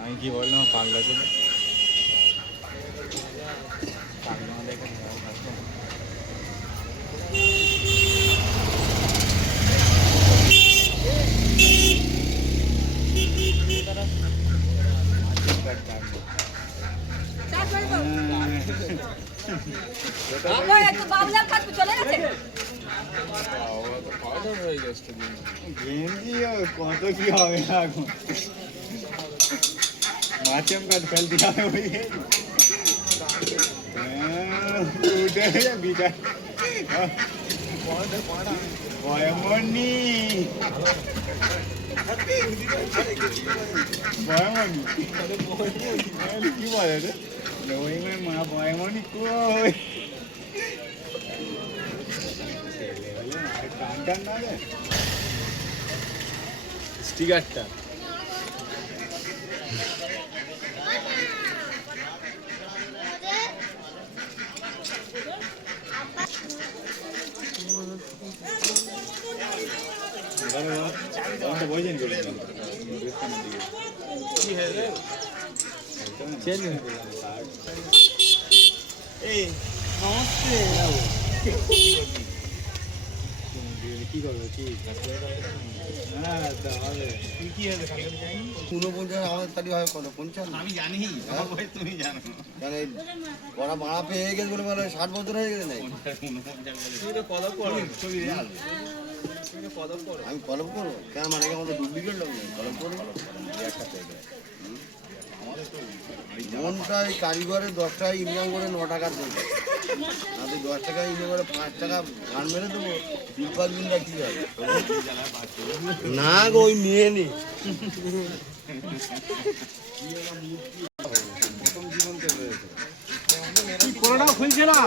আমি কি বললাম পাগলা ছিল পাগলা দেখে কত কি হবে এখন মাছেম কাজ ফেলতে হবে ওই উঠে বিটা বয়মনি বয়মনি কি বলে রে ওই মা বয়মনি কই টান টান না রে স্টিকারটা কি করবো ঠিক আমাদের তালি হয় কত 55 আমি জানি তুমি জানো ওরা ভাড়া পেয়ে গেছে বলে মানে 60 বছর হয়ে গেছে নাই আমি কলম করবো কেন মানে আমাদের ডুপ্লিকেট লোক নেই কলম করবো একটা মনটা এই কারিগরের 10 টাকা ইনকাম করে 9 টাকা দেবে না তো 10 টাকা ইনকাম করে 5 টাকা গান মেরে দেবো 3-5 দিন রাখি যাবে না গো ওই নিয়ে নি কোনোটাও খুলছে না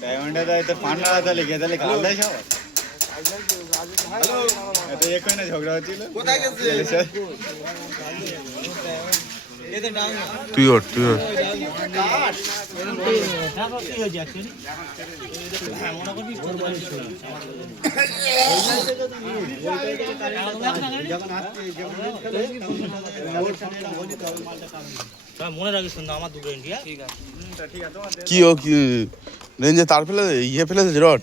ডায়মন্ডে তো পান্ডা তাহলে গেদালে গাল দেয় সব এটা একই না ঝগড়া হচ্ছিল কোথায় গেছে তুই ওঠ মনে রাখিস না আমার দুটো ইন্ডিয়া কি ও কি রেঞ্জে তার ফেলে ফেলেছে রড